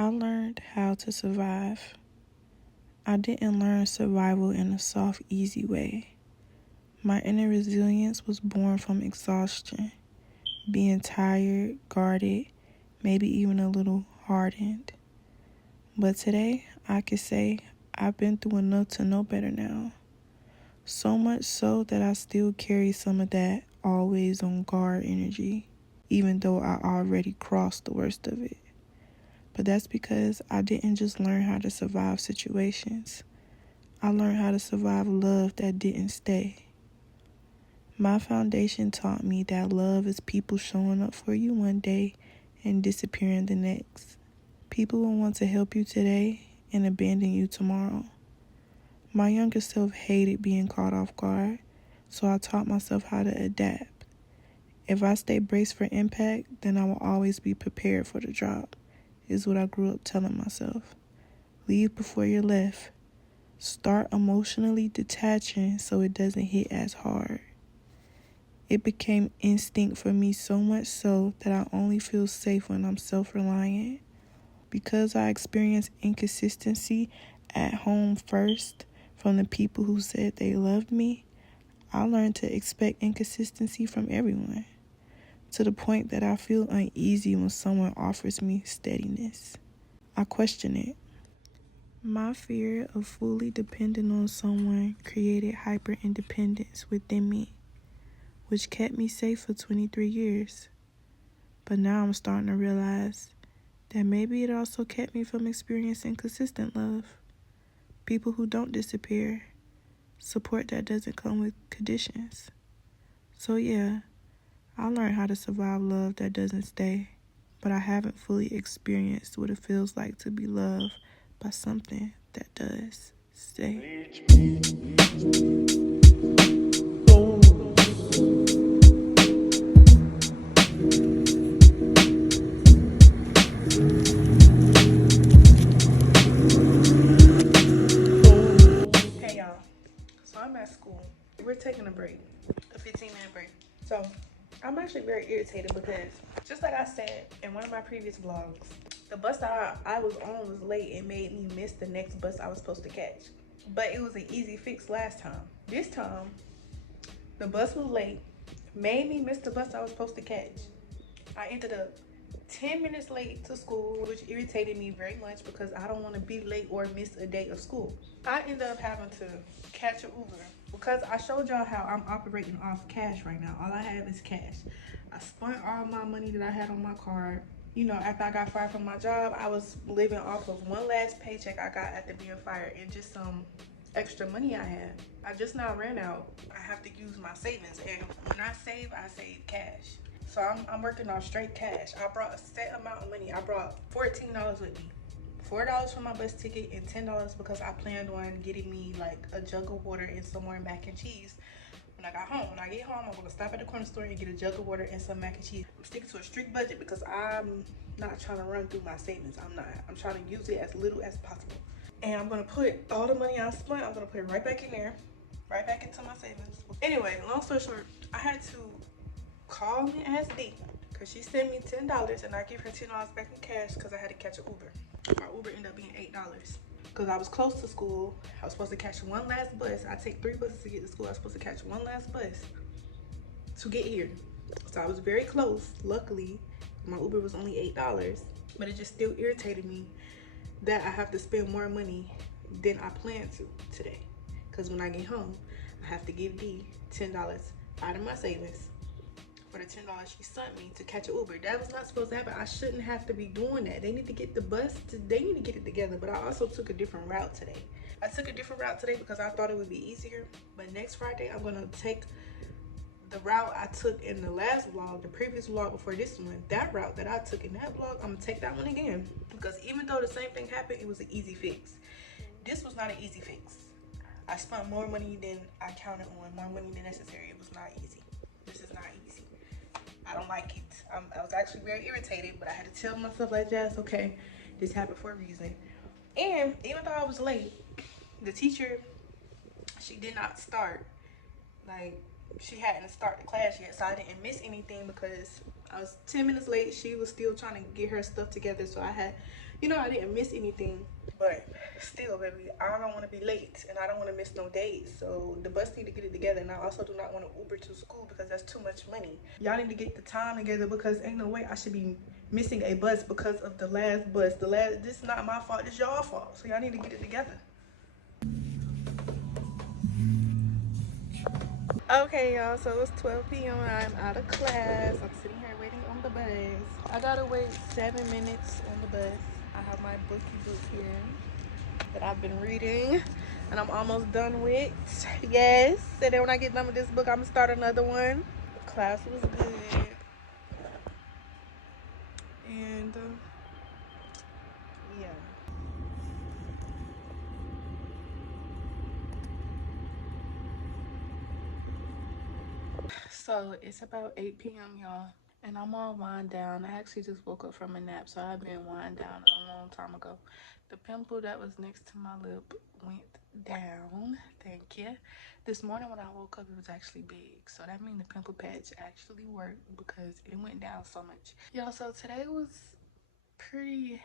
I learned how to survive. I didn't learn survival in a soft, easy way. My inner resilience was born from exhaustion, being tired, guarded, maybe even a little hardened. But today, I can say I've been through enough to know better now. So much so that I still carry some of that always on guard energy, even though I already crossed the worst of it. But that's because I didn't just learn how to survive situations. I learned how to survive love that didn't stay. My foundation taught me that love is people showing up for you one day and disappearing the next. People will want to help you today and abandon you tomorrow. My younger self hated being caught off guard, so I taught myself how to adapt. If I stay braced for impact, then I will always be prepared for the drop, is what I grew up telling myself. Leave before you're left. Start emotionally detaching so it doesn't hit as hard. It became instinct for me, so much so that I only feel safe when I'm self-reliant. Because I experienced inconsistency at home first from the people who said they loved me, I learned to expect inconsistency from everyone, to the point that I feel uneasy when someone offers me steadiness. I question it. My fear of fully depending on someone created hyper-independence within me, which kept me safe for 23 years. But now I'm starting to realize that maybe it also kept me from experiencing consistent love. People who don't disappear, support that doesn't come with conditions. So yeah, I learned how to survive love that doesn't stay, but I haven't fully experienced what it feels like to be loved by something that does stay. Hey y'all, so I'm at school. We're taking a break, a 15-minute break. So I'm actually very irritated because, just like I said in one of my previous vlogs, the bus that I was on was late and made me miss the next bus I was supposed to catch. But it was an easy fix last time. This time, the bus was late, made me miss the bus I was supposed to catch. I ended up 10 minutes late to school, which irritated me very much because I don't want to be late or miss a day of school. I ended up having to catch an Uber because I showed y'all how I'm operating off cash right now. All I have is cash. I spent all my money that I had on my card. You know, after I got fired from my job, I was living off of one last paycheck I got after being fired and just some extra money I had. I just now ran out. I have to use my savings, and when I save cash. So I'm working on straight cash. I brought a set amount of money. I brought $14 with me. $4 for my bus ticket and $10 because I planned on getting me like a jug of water and some more mac and cheese when I got home. When I get home, I'm gonna stop at the corner store and get a jug of water and some mac and cheese. I'm sticking to a strict budget because I'm not trying to run through my savings. I'm trying to use it as little as possible. And I'm gonna put all the money I spent, I'm gonna put it right back in there, right back into my savings. Anyway, long story short, I had to call me ask D because she sent me $10 and I give her $10 back in cash because I had to catch an Uber. My Uber ended up being $8 because I was close to school. I was supposed to catch one last bus. I take 3 buses to get to school. I was supposed to catch one last bus to get here. So I was very close. Luckily, my Uber was only $8, but it just still irritated me that I have to spend more money than I planned to today. Because when I get home, I have to give D $10 out of my savings for the $10 she sent me to catch an Uber. That was not supposed to happen. I shouldn't have to be doing that. They need to get the bus, they need to get it together. But I also took a different route today. I took a different route today because I thought it would be easier. But next Friday, I'm gonna take the route I took in the last vlog, the previous vlog before this one. That route that I took in that vlog, I'm gonna take that one again. Because even though the same thing happened, it was an easy fix. This was not an easy fix. I spent more money than I counted on, more money than necessary. It was not easy. This is not easy. I don't like it. I was actually very irritated, but I had to tell myself like, Jazz, okay, this happened for a reason. And even though I was late, the teacher, she did not start. Like, she hadn't started the class yet, so I didn't miss anything because I was 10 minutes late. She was still trying to get her stuff together, so I had, you know, I didn't miss anything. But still, baby, I don't want to be late and I don't want to miss no days. So the bus need to get it together. And I also do not want to Uber to school because that's too much money. Y'all need to get the time together because ain't no way I should be missing a bus because of the last bus. This is not my fault. This y'all fault. So y'all need to get it together. Okay, y'all, so it's 12 p.m. I'm out of class. I'm sitting here waiting on the bus. I gotta wait 7 minutes on the bus. I have my book here that I've been reading and I'm almost done with. Yes, and then when I get done with this book, I'm gonna start another one. The class was good. And yeah. So it's about 8 p.m. y'all, and I'm on wind down. I actually just woke up from a nap, so I've been wind down a long time ago. The pimple that was next to my lip went down. Thank you. This morning when I woke up, it was actually big, so that means the pimple patch actually worked because it went down so much. Y'all, so today was pretty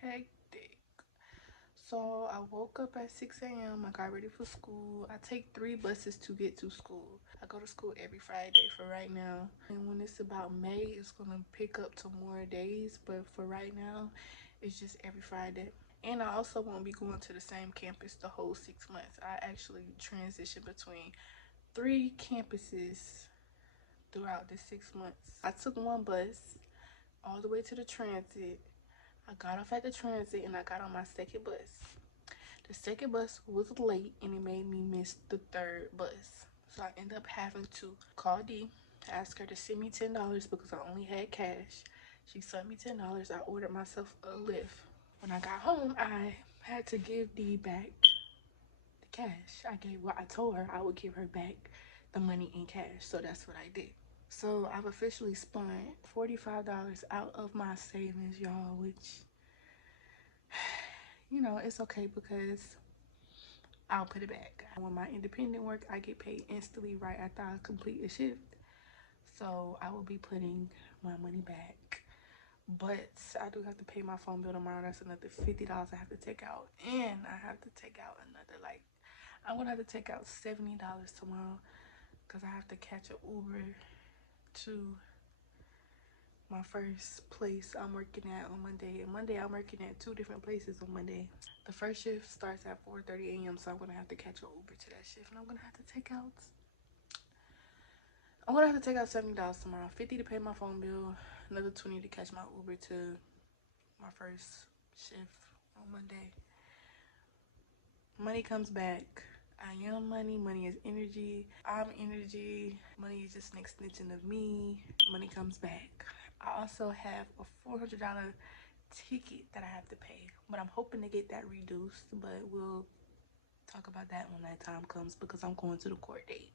hectic. So I woke up at 6 a.m. I got ready for school. I take 3 buses to get to school. I go to school every Friday for right now. And when it's about May, it's going to pick up to more days. But for right now, it's just every Friday. And I also won't be going to the same campus the whole 6 months. I actually transition between 3 campuses throughout the 6 months. I took 1 bus all the way to the transit. I got off at the transit and I got on my 2nd bus. The 2nd bus was late and it made me miss the 3rd bus. So I ended up having to call D, ask her to send me $10 because I only had cash. She sent me $10. I ordered myself a Lyft. When I got home, I had to give D back the cash. I told her I would give her back the money in cash. So that's what I did. So I've officially spent $45 out of my savings, y'all, which, you know, it's okay because I'll put it back. When my independent work, I get paid instantly right after I complete a shift. So I will be putting my money back. But I do have to pay my phone bill tomorrow. That's another $50 I have to take out. And I have to take out another, like, I'm going to have to take out $70 tomorrow because I have to catch an Uber to my first place I'm working at on Monday. And Monday, I'm working at 2 different places on Monday. The first shift starts at 4:30 a.m. So I'm going to have to catch an Uber to that shift. And I'm going to have to take out $70 tomorrow. 50 to pay my phone bill. Another 20 to catch my Uber to my first shift on Monday. Money comes back. I am money. Money is energy. I'm energy. Money is just an extension of me. Money comes back. I also have a $400 ticket that I have to pay, but I'm hoping to get that reduced, but we'll talk about that when that time comes because I'm going to the court date.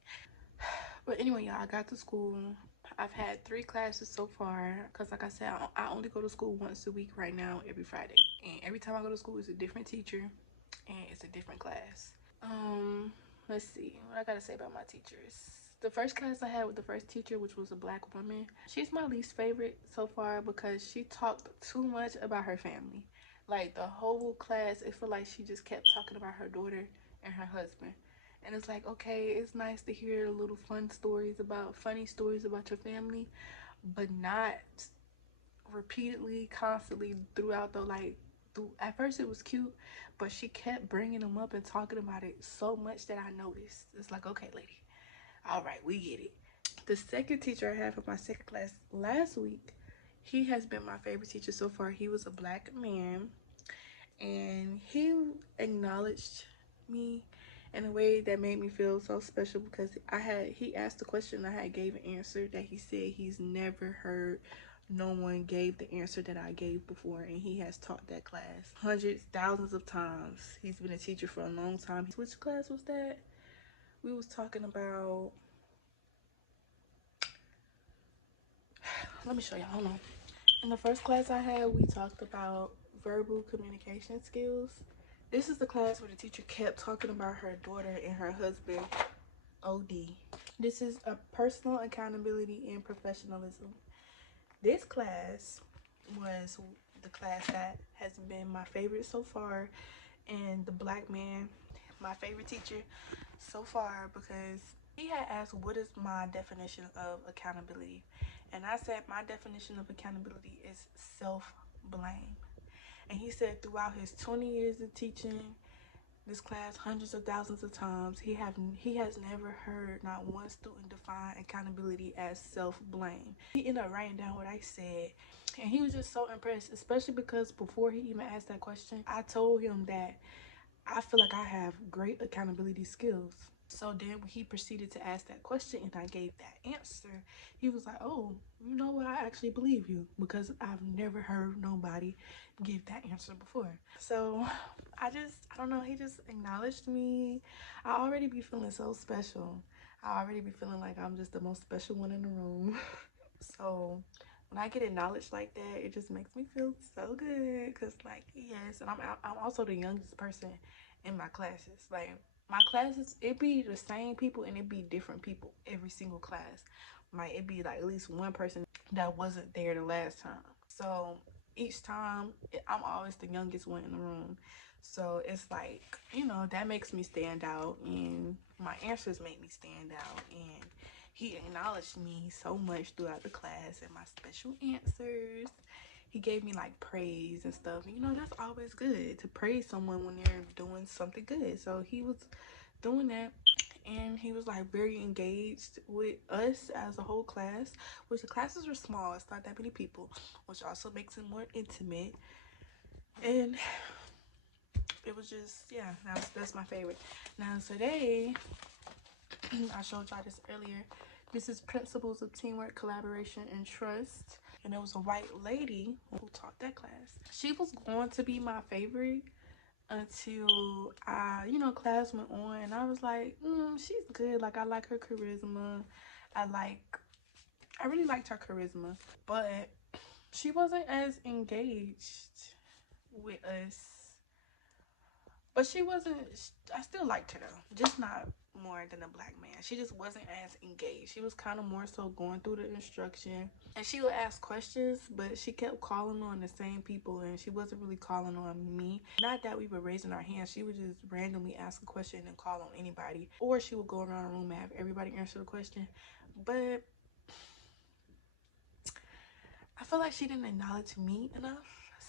But anyway, y'all, I got to school. I've had 3 classes so far because, like I said, I only go to school once a week right now, every Friday. And every time I go to school, it's a different teacher and it's a different class. Let's see what I gotta say about my teachers. The first class I had with the first teacher, which was a Black woman, she's my least favorite so far because she talked too much about her family. Like the whole class, it felt like she just kept talking about her daughter and her husband. And it's like, okay, it's nice to hear little funny stories about your family, but not repeatedly, constantly throughout the at first it was cute, but she kept bringing them up and talking about it so much that I noticed. It's like, okay, lady, all right, we get it. The second teacher I had for my 2nd class last week, he has been my favorite teacher so far. He was a Black man and he acknowledged me in a way that made me feel so special because he asked the question, I had gave an answer that he said he's never heard no one gave the answer that I gave before, and he has taught that class hundreds, thousands of times. He's been a teacher for a long time. Which class was that? We was talking about, let me show y'all, hold on. In the first class I had, we talked about verbal communication skills. This is the class where the teacher kept talking about her daughter and her husband, OD. This is a personal accountability and professionalism. This class was the class that has been my favorite so far, and the black man, my favorite teacher so far, because he had asked what is my definition of accountability, and I said my definition of accountability is self-blame. And he said throughout his 20 years of teaching this class hundreds of thousands of times, he has never heard not one student define accountability as self-blame. He ended up writing down what I said, and he was just so impressed, especially because before he even asked that question, I told him that I feel like I have great accountability skills. So then when he proceeded to ask that question and I gave that answer, he was like, oh, you know what, I actually believe you, because I've never heard nobody give that answer before. So I don't know, he just acknowledged me. I already be feeling so special. I already be feeling like I'm just the most special one in the room. So when I get acknowledged like that, it just makes me feel so good, because like, yes, and I'm also the youngest person in my classes. Like, my classes, it be the same people and it be different people every single class. Like, it be like at least one person that wasn't there the last time. So each time I'm always the youngest one in the room. So it's like, you know, that makes me stand out, and my answers make me stand out, and he acknowledged me so much throughout the class and my special answers. He gave me like praise and stuff. You know, that's always good to praise someone when they're doing something good. So he was doing that, and he was like very engaged with us as a whole class, which the classes were small. It's not that many people, which also makes it more intimate. And it was just, yeah, that's my favorite. Now today, I showed y'all this earlier. This is Principles of Teamwork, Collaboration, and Trust. And there was a white lady who taught that class. She was going to be my favorite until class went on, and I was like, she's good. Like, I like her charisma. I really liked her charisma, but she wasn't as engaged with us. But she wasn't, I still liked her though, just not more than a black man. She just wasn't as engaged. She was kind of more so going through the instruction, and she would ask questions, but she kept calling on the same people, and she wasn't really calling on me. Not that we were raising our hands, she would just randomly ask a question and call on anybody, or she would go around the room and have everybody answer the question. But I feel like she didn't acknowledge me enough,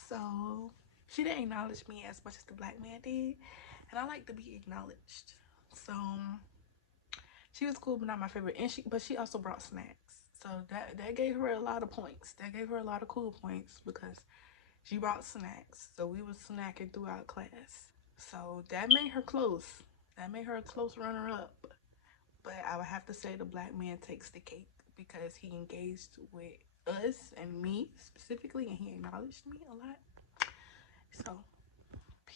so she didn't acknowledge me as much as the black man did, and I like to be acknowledged. So she was cool, but not my favorite. And she also brought snacks, so that gave her a lot of points. That gave her a lot of cool points because she brought snacks. So we was snacking throughout class. So that made her close. That made her a close runner up. But I would have to say the black man takes the cake because he engaged with us and me specifically, and he acknowledged me a lot. So,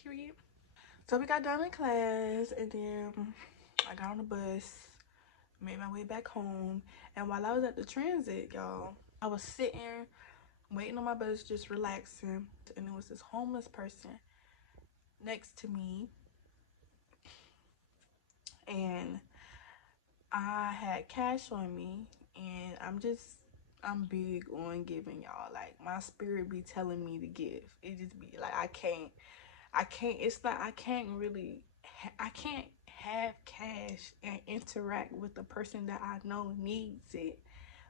period. So we got done in class, and then I got on the bus, made my way back home. And while I was at the transit, y'all, I was sitting, waiting on my bus, just relaxing. And there was this homeless person next to me. And I had cash on me. And I'm big on giving, y'all. Like, my spirit be telling me to give. It just be like, I can't, it's like I can't have cash and interact with the person that I know needs it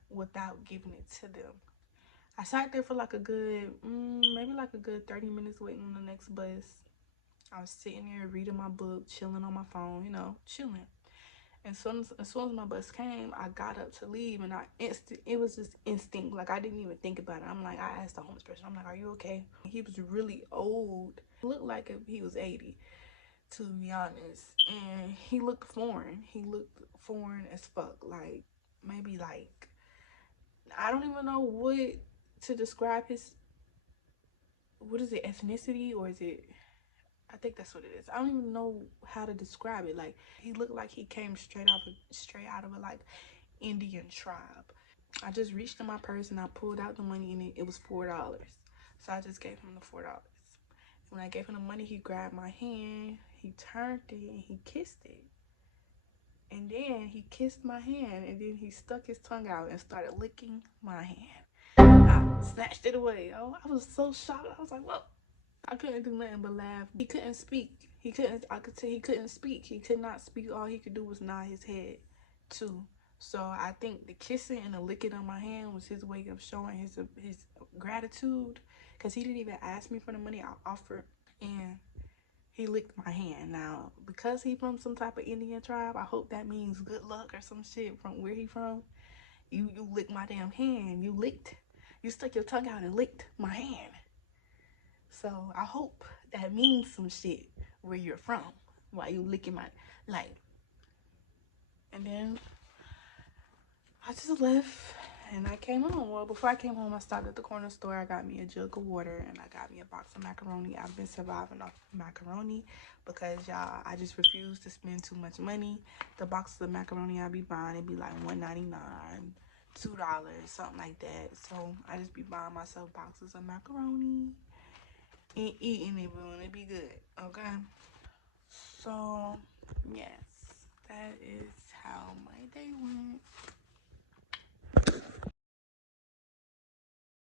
without giving it to them. I sat there for like a good, maybe like a good 30 minutes waiting on the next bus. I was sitting there reading my book, chilling on my phone, chilling. And as soon as my bus came, I got up to leave, and it was just instinct. Like, I didn't even think about it. I asked the homeless person, I'm like, are you okay? He was really old. He looked like he was 80, to be honest. And he looked foreign. He looked foreign as fuck. Like, maybe like, I don't even know what to describe his, what is it, ethnicity, or is it, I think that's what it is. I don't even know how to describe it. Like, he looked like he came straight out of a like Indian tribe. I just reached in my purse and I pulled out the money, and it was $4. So I just gave him the $4. When I gave him the money, he grabbed my hand, he turned it, and he kissed it. And then he kissed my hand, and then he stuck his tongue out and started licking my hand. I snatched it away. Oh, I was so shocked. I was like, "Whoa!" I couldn't do nothing but laugh. He couldn't speak. He couldn't. I could tell he couldn't speak. He could not speak. All he could do was nod his head, too. So I think the kissing and the licking on my hand was his way of showing his gratitude, because he didn't even ask me for the money. I offered, and he licked my hand. Now, because he from some type of Indian tribe, I hope that means good luck or some shit from where he from. You licked my damn hand. You stuck your tongue out and licked my hand. So I hope that means some shit where you're from. Why you licking my, like, and then I just left and I came home. Well, before I came home, I stopped at the corner store. I got me a jug of water and I got me a box of macaroni. I've been surviving off macaroni because, y'all, I just refuse to spend too much money. The boxes of macaroni I be buying, it be like $1.99, $2, something like that. So I just be buying myself boxes of macaroni and eating it, and it be good, okay? So, yes, that is how my day